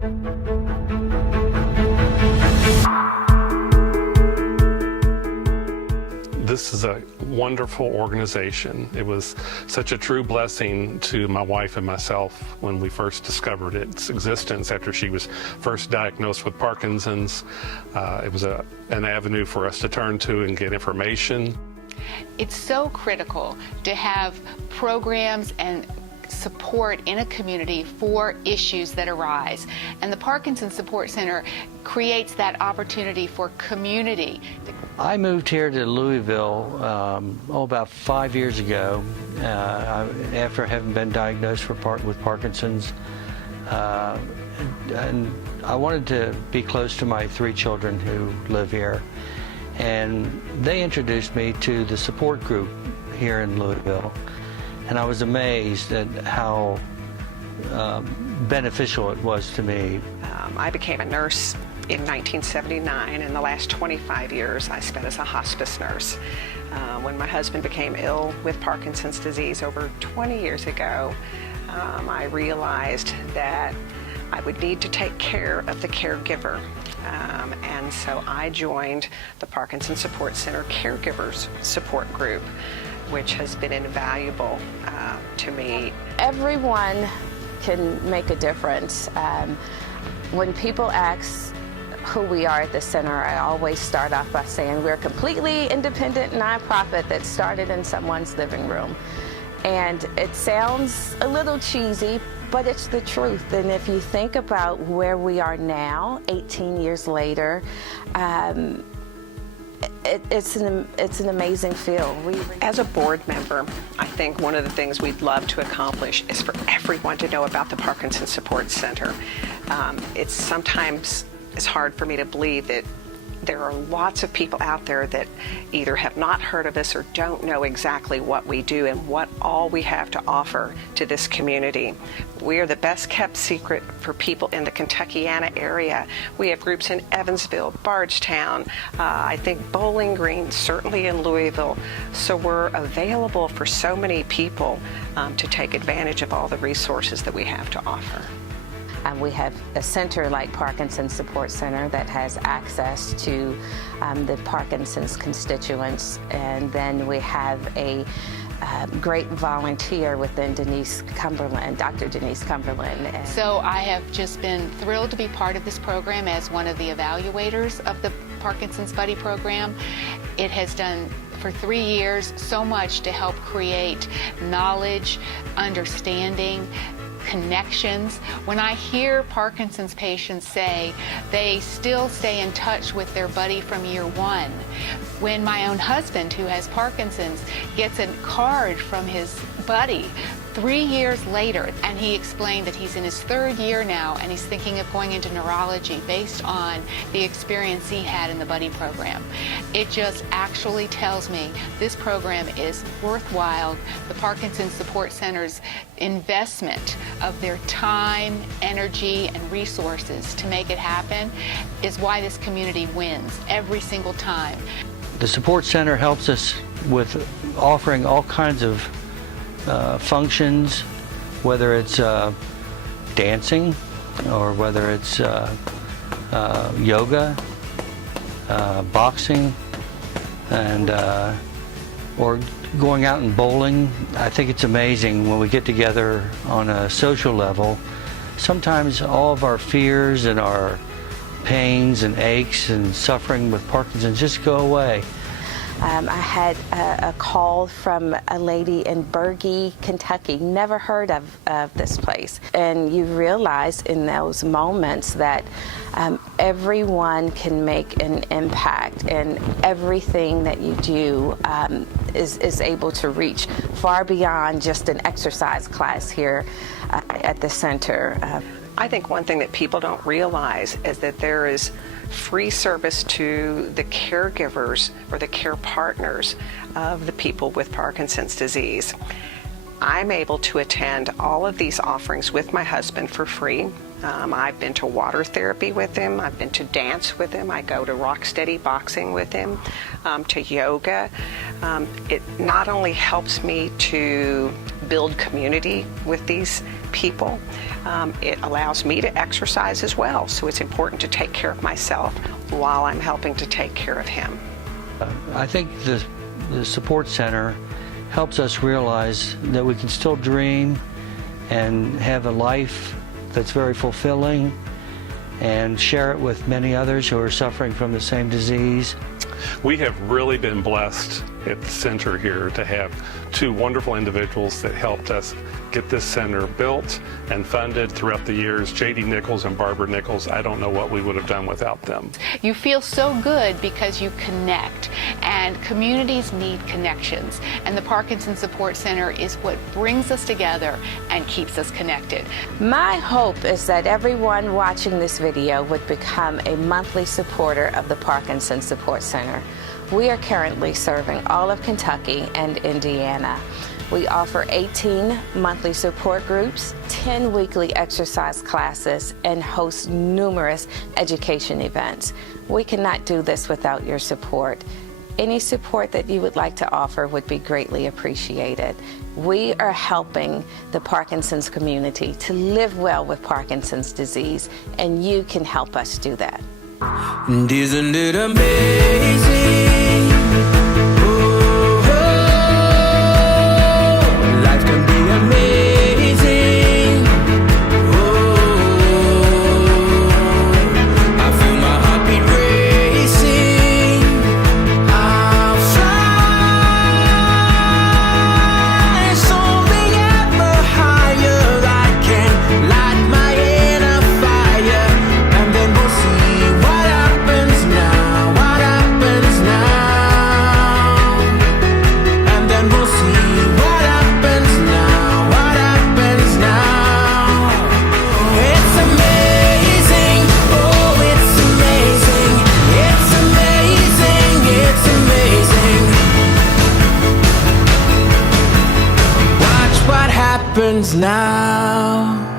This is a wonderful organization. It was such a true blessing to my wife and myself when we first discovered its existence after she was first diagnosed with Parkinson's. It was an avenue for us to turn to and get information. It's so critical to have programs and support in a community for issues that arise. And the Parkinson Support Center creates that opportunity for community. I moved here to Louisville about 5 years ago after having been diagnosed with Parkinson's. And I wanted to be close to my 3 children who live here. And they introduced me to the support group here in Louisville. And I was amazed at how beneficial it was to me. I became a nurse in 1979, and the last 25 years I spent as a hospice nurse. When my husband became ill with Parkinson's disease over 20 years ago, I realized that I would need to take care of the caregiver. And so I joined the Parkinson Support Center Caregivers Support Group, which has been invaluable to me. Everyone can make a difference. When people ask who we are at the center, I always start off by saying we're a completely independent nonprofit that started in someone's living room. And it sounds a little cheesy, but it's the truth. And if you think about where we are now, 18 years later, it's an amazing field. As a board member, I think one of the things we'd love to accomplish is for everyone to know about the Parkinson Support Center. It's hard for me to believe that there are lots of people out there that either have not heard of us or don't know exactly what we do and what all we have to offer to this community. We are the best kept secret for people in the Kentuckiana area. We have groups in Evansville, Bardstown, I think Bowling Green, certainly in Louisville. So we're available for so many people to take advantage of all the resources that we have to offer. We have a center like Parkinson Support Center that has access to the Parkinson's constituents, and then we have a great volunteer within Denise Cumberland, Dr. Denise Cumberland. So I have just been thrilled to be part of this program as one of the evaluators of the Parkinson's Buddy program. It has done for 3 years so much to help create knowledge, understanding, connections. When I hear Parkinson's patients say they still stay in touch with their buddy from year 1, when my own husband, who has Parkinson's, gets a card from his buddy 3 years later, and he explained that he's in his 3rd year now and he's thinking of going into neurology based on the experience he had in the buddy program. It just actually tells me this program is worthwhile. The Parkinson Support Center's investment of their time, energy, and resources to make it happen is why this community wins every single time. The Support Center helps us with offering all kinds of functions, whether it's dancing or whether it's yoga, boxing, and or going out and bowling. I think it's amazing when we get together on a social level. Sometimes all of our fears and our pains and aches and suffering with Parkinson's just go away. I had a call from a lady in Bergy, Kentucky, never heard of this place. And you realize in those moments that everyone can make an impact, and everything that you do is able to reach far beyond just an exercise class here at the center. I think one thing that people don't realize is that there is free service to the caregivers or the care partners of the people with Parkinson's disease. I'm able to attend all of these offerings with my husband for free. I've been to water therapy with him. I've been to dance with him. I go to rocksteady boxing with him, to yoga. It not only helps me to build community with these people. It allows me to exercise as well, so it's important to take care of myself while I'm helping to take care of him. I think the support center helps us realize that we can still dream and have a life that's very fulfilling and share it with many others who are suffering from the same disease. We have really been blessed at the center here to have two wonderful individuals that helped us get this center built and funded throughout the years. J.D. Nichols and Barbara Nichols, I don't know what we would have done without them. You feel so good because you connect, and communities need connections, and the Parkinson Support Center is what brings us together and keeps us connected. My hope is that everyone watching this video would become a monthly supporter of the Parkinson Support Center. We are currently serving all of Kentucky and Indiana. We offer 18 monthly support groups, 10 weekly exercise classes, and host numerous education events. We cannot do this without your support. Any support that you would like to offer would be greatly appreciated. We are helping the Parkinson's community to live well with Parkinson's disease, and you can help us do that. And isn't it amazing? Life can be amazing. I feel my heartbeat racing. I'll fly soaring ever higher. I can light my inner fire, and then we'll see what happens now. What happens now? And then we'll see what happens now. What happens now? It's amazing. Oh, it's amazing. It's amazing. It's amazing. Watch what happens now.